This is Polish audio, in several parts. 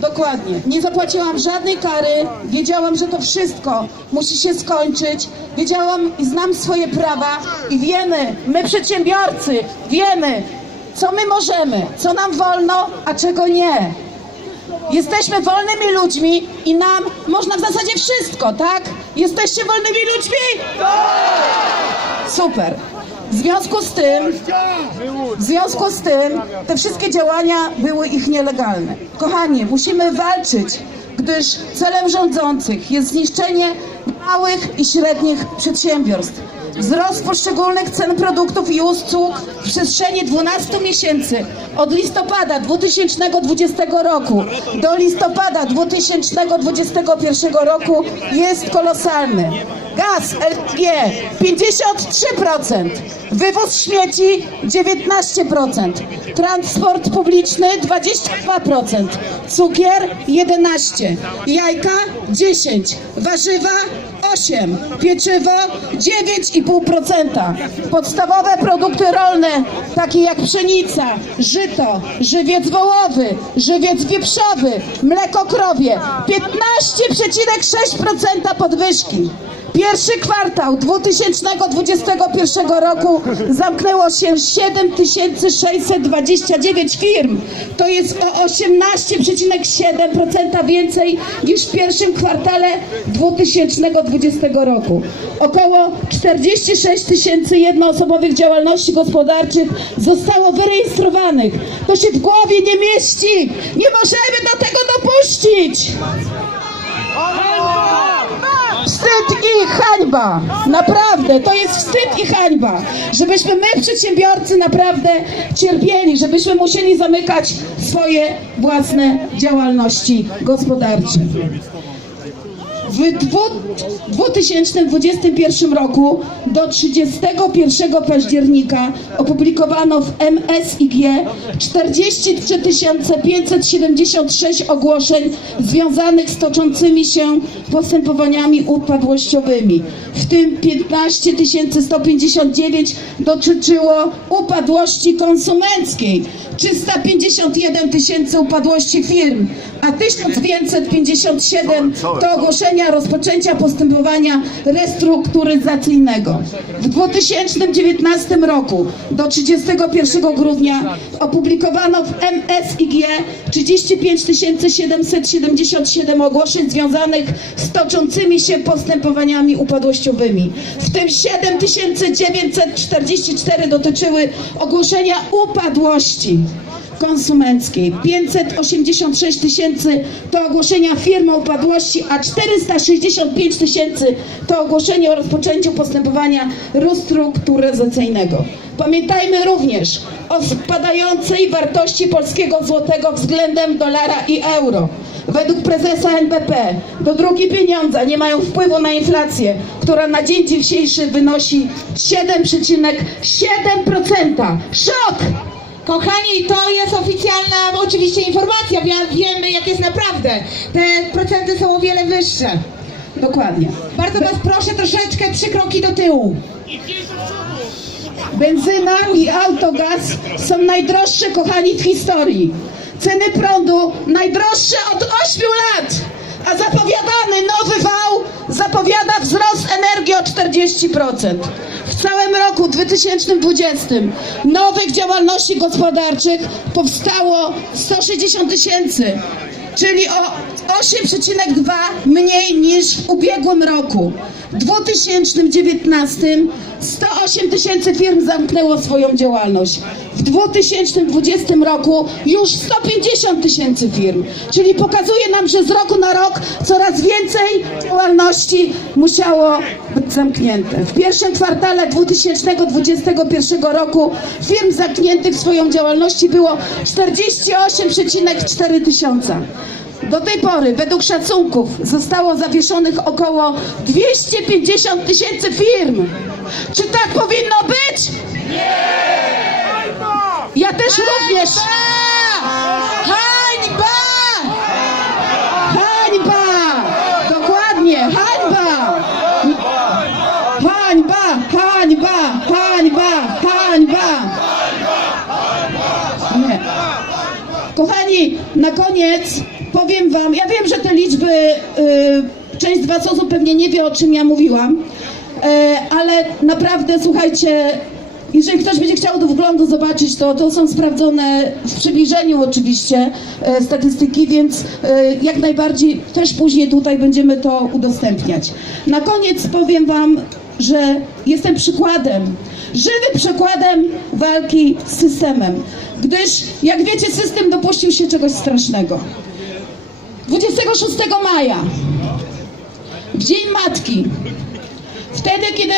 Dokładnie. Nie zapłaciłam żadnej kary. Wiedziałam, że to wszystko musi się skończyć. Wiedziałam i znam swoje prawa i wiemy, my przedsiębiorcy, wiemy, co my możemy, co nam wolno, a czego nie. Jesteśmy wolnymi ludźmi i nam można w zasadzie wszystko, tak? Jesteście wolnymi ludźmi? Super. W związku z tym, w związku z tym, te wszystkie działania były ich nielegalne. Kochani, musimy walczyć, gdyż celem rządzących jest zniszczenie małych i średnich przedsiębiorstw. Wzrost poszczególnych cen produktów i usług w przestrzeni 12 miesięcy od listopada 2020 roku do listopada 2021 roku jest kolosalny. Gaz LPG 53%, wywóz śmieci 19%, transport publiczny 22%, cukier 11%, jajka 10%, warzywa 8, pieczywo 9,5%. Podstawowe produkty rolne, takie jak pszenica, żyto, żywiec wołowy, żywiec wieprzowy, mleko krowie. 15,6% podwyżki. Pierwszy kwartał 2021 roku zamknęło się 7629 firm. To jest o 18,7% więcej niż w pierwszym kwartale 2020 roku. Około 46 tysięcy jednoosobowych działalności gospodarczych zostało wyrejestrowanych. To się w głowie nie mieści. Nie możemy do tego dopuścić. Hańba! Naprawdę, to jest wstyd i hańba, żebyśmy my, przedsiębiorcy, naprawdę cierpieli, żebyśmy musieli zamykać swoje własne działalności gospodarcze. W dwu- 2021 roku do 31 października opublikowano w MSIG 43 576 ogłoszeń związanych z toczącymi się postępowaniami upadłościowymi. W tym 15 159 dotyczyło upadłości konsumenckiej, 351 tysięcy upadłości firm, a 1557 to ogłoszenia rozpoczęcia postępowania restrukturyzacyjnego. W 2019 roku do 31 grudnia opublikowano w MSIG 35 777 ogłoszeń związanych z toczącymi się postępowaniami upadłościowymi. W tym 7944 dotyczyły ogłoszenia upadłości konsumenckiej. 586 tysięcy to ogłoszenia firmy upadłości, a 465 tysięcy to ogłoszenie o rozpoczęciu postępowania restrukturyzacyjnego. Pamiętajmy również o spadającej wartości polskiego złotego względem dolara i euro. Według prezesa NBP do drugi pieniądza nie mają wpływu na inflację, która na dzień dzisiejszy wynosi 7,7%. Szok! Kochani, to jest oficjalna oczywiście informacja, Wie- wiemy jak jest naprawdę. Te procenty są o wiele wyższe. Dokładnie. Bardzo Was proszę troszeczkę trzy kroki do tyłu. Benzyna i autogaz są najdroższe, kochani, w historii. Ceny prądu najdroższe od 8 lat, a zapowiadany nowy wał zapowiada wzrost energii o 40%. W całym roku 2020 nowych działalności gospodarczych powstało 160 tysięcy, czyli o 8,2 mniej niż w ubiegłym roku. W 2019 108 tysięcy firm zamknęło swoją działalność. W 2020 roku już 150 tysięcy firm. Czyli pokazuje nam, że z roku na rok coraz więcej działalności musiało być zamknięte. W pierwszym kwartale 2021 roku firm zamkniętych swoją działalności było 48,4 tysiąca. Do tej pory, według szacunków, zostało zawieszonych około 250 tysięcy firm. Czy tak powinno być? Ja też również. Hańba! Hańba! Dokładnie, hańba! Hańba, hańba, hańba, hańba! Nie. Kochani, na koniec powiem. wam, ja wiem, że te liczby, y, część z was osób pewnie nie wie, o czym ja mówiłam, e, ale naprawdę, słuchajcie, jeżeli ktoś będzie chciał do wglądu zobaczyć, to, to są sprawdzone w przybliżeniu oczywiście e, statystyki, więc e, jak najbardziej też później tutaj będziemy to udostępniać. Na koniec powiem wam, że jestem przykładem, żywym przykładem walki z systemem, gdyż jak wiecie system dopuścił się czegoś strasznego. 26 maja, w Dzień Matki, wtedy kiedy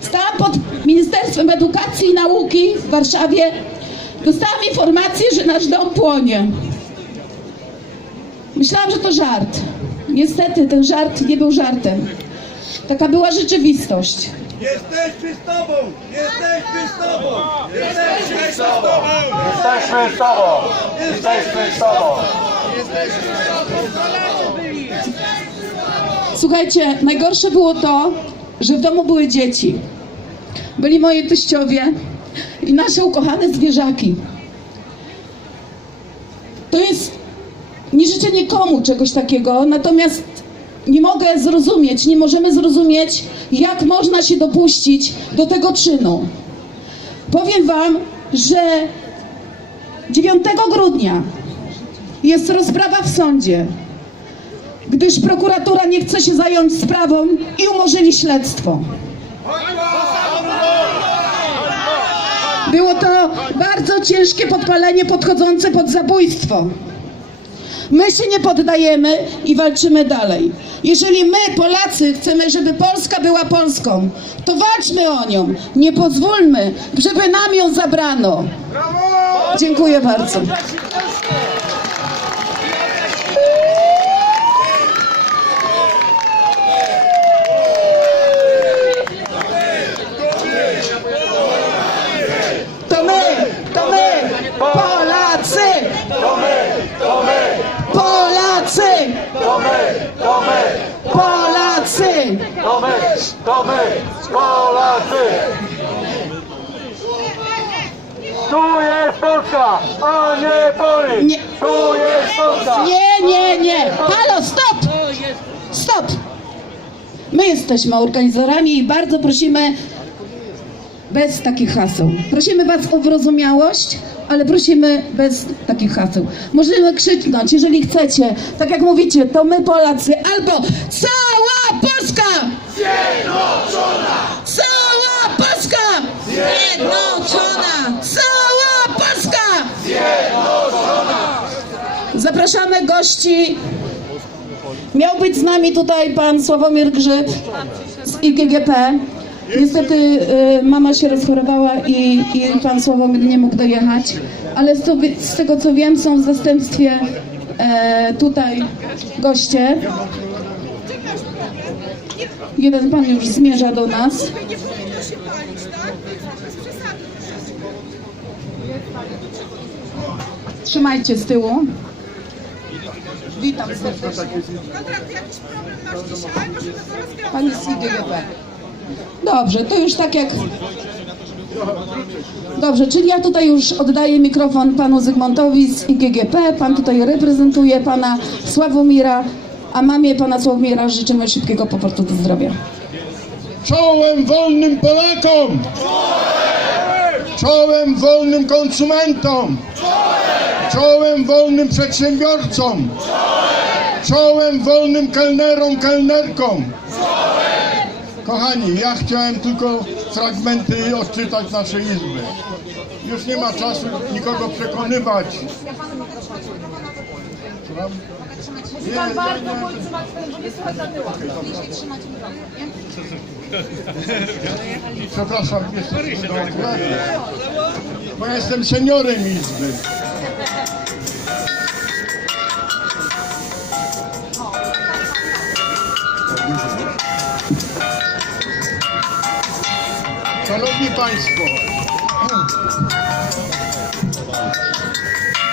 stałam pod Ministerstwem Edukacji i Nauki w Warszawie, dostałam informację, że nasz dom płonie. Myślałam, że to żart. Niestety ten żart nie był żartem. Taka była rzeczywistość. Jesteśmy z tobą! Jesteśmy z tobą! Jesteśmy z tobą! Jesteśmy z tobą! Jesteśmy z tobą! Słuchajcie, najgorsze było to, że w domu były dzieci. Byli moi teściowie i nasze ukochane zwierzaki. To jest, nie życzę nikomu czegoś takiego, natomiast nie mogę zrozumieć, nie możemy zrozumieć, jak można się dopuścić do tego czynu. Powiem Wam, że 9 grudnia jest rozprawa w sądzie gdyż prokuratura nie chce się zająć sprawą i umorzyli śledztwo. Było to bardzo ciężkie podpalenie podchodzące pod zabójstwo. My się nie poddajemy i walczymy dalej. Jeżeli my, Polacy, chcemy, żeby Polska była Polską, to walczmy o nią. Nie pozwólmy, żeby nam ją zabrano. Dziękuję bardzo. To my, to my, Polacy! To my! To my! Polacy! To my! To my! Polacy! To my! To my! Polacy! Tu jest Polska, a nie Poli! Nie. Tu jest Polska! Nie, nie, nie! Halo, stop! Stop! My jesteśmy organizatorami i bardzo prosimy bez takich haseł. Prosimy Was o wyrozumiałość, ale prosimy bez takich haseł. Możemy krzyknąć, jeżeli chcecie, tak jak mówicie, to my Polacy, albo cała Polska! Zjednoczona! Cała Polska! Zjednoczona! Cała Polska! Zapraszamy gości. Miał być z nami tutaj pan Sławomir Grzyb z IGGP. Niestety y, mama się rozchorowała i, i pan Sławomir nie mógł dojechać, ale z, to, z tego co wiem są w zastępstwie e, tutaj goście. Jeden pan już zmierza do nas. Trzymajcie z tyłu. Witam serdecznie. Pani z IGGP. Dobrze, to już tak jak... Dobrze, czyli ja tutaj już oddaję mikrofon panu Zygmuntowi z IGGP. Pan tutaj reprezentuje pana Sławomira, a mamie pana Sławomira życzymy szybkiego powrotu do zdrowia. Czołem wolnym Polakom! Czołem wolnym konsumentom! Czołem wolnym przedsiębiorcom! Czołem wolnym kelnerom, kelnerkom! Kochani, ja chciałem tylko fragmenty odczytać naszej izby. Już nie ma czasu nikogo przekonywać. Nie, nie, nie. Przepraszam, jeszcze do okulary. Bo ja jestem seniorem izby. Szanowni Państwo,